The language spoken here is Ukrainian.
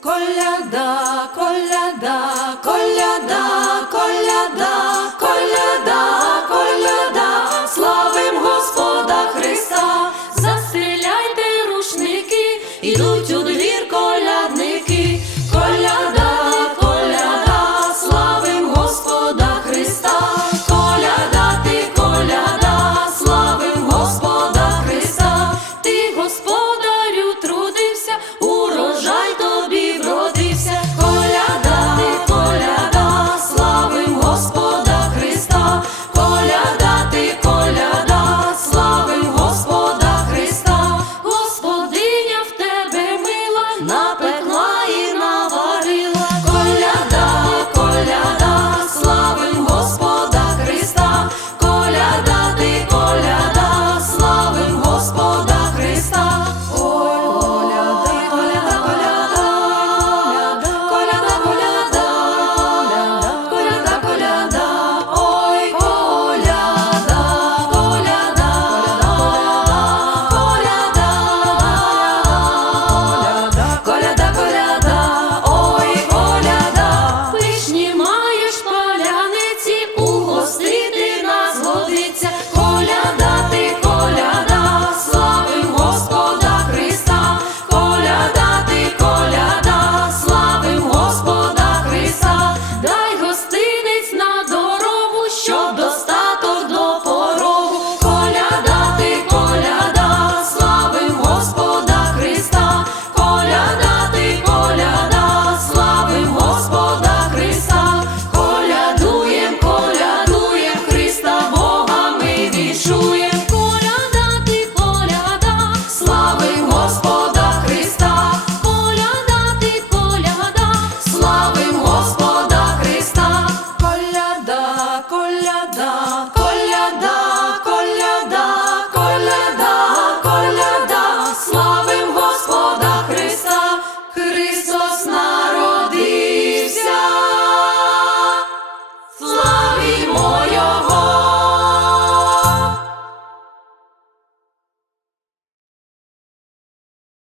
Коляда, коляда, коляда, коляда,